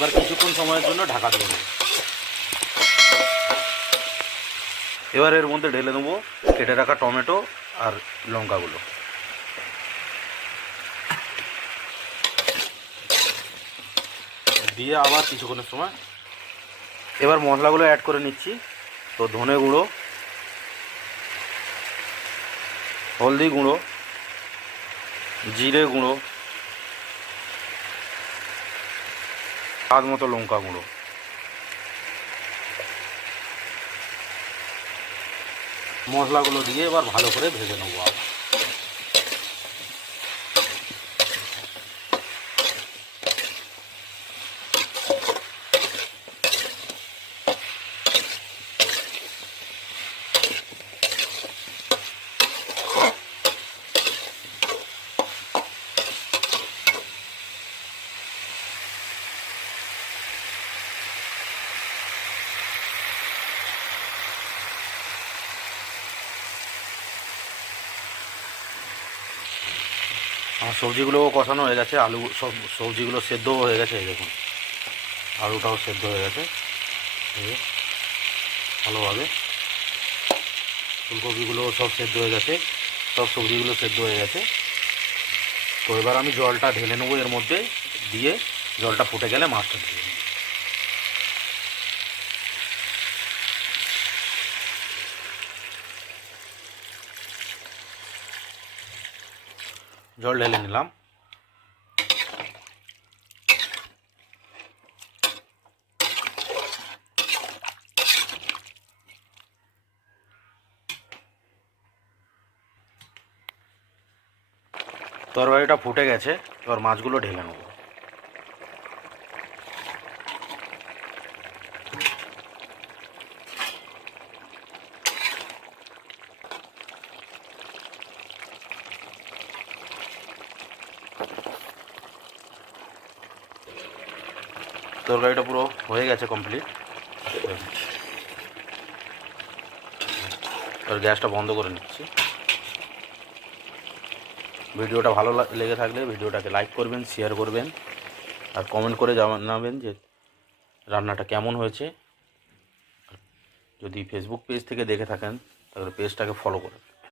এবার কিছুক্ষণ সময়ের জন্য ঢাকা দিয়ে নেব। এবার এর মধ্যে ঢেলে নেবো কেটে রাখা টমেটো আর লঙ্কাগুলো। দিয়ে আবার কিছুক্ষণের সময় এবার মশলাগুলো অ্যাড করে নিচ্ছি। তো ধনে গুঁড়ো, হলদি গুঁড়ো, জিরে গুঁড়ো, স্বাদ মতো লঙ্কা গুঁড়ো, মশলাগুলো দিয়ে এবার ভালো করে ভেজে নেবো। আবার আমার সবজিগুলোও কষানো হয়ে গেছে, আলু সব সবজিগুলো সেদ্ধও হয়ে গেছে। এই দেখুন আলুটাও সেদ্ধ হয়ে গেছে ভালোভাবে, ফুলকপিগুলো সব সেদ্ধ হয়ে গেছে, সব সবজিগুলো সেদ্ধ হয়ে গেছে। তো এবার আমি জলটা ঢেলে নেবো এর মধ্যে, দিয়ে জলটা ফুটে গেলে মাছটা ঢেলে নেব। জল ঢেলে নিলাম। তরকারিটা ফুটে গেছে, এবার মাছগুলো ঢেলে নেব। তরকারিটা পুরো হয়ে গেছে কমপ্লিট। এবার গ্যাসটা বন্ধ করে নিচ্ছি। ভিডিওটা ভালো লেগে থাকলে ভিডিওটাকে লাইক করবেন, শেয়ার করবেন আর কমেন্ট করে জানাবেন যে রান্নাটা কেমন হয়েছে। যদি ফেসবুক পেজ থেকে দেখে থাকেন তাহলে পেজটাকে ফলো করুন।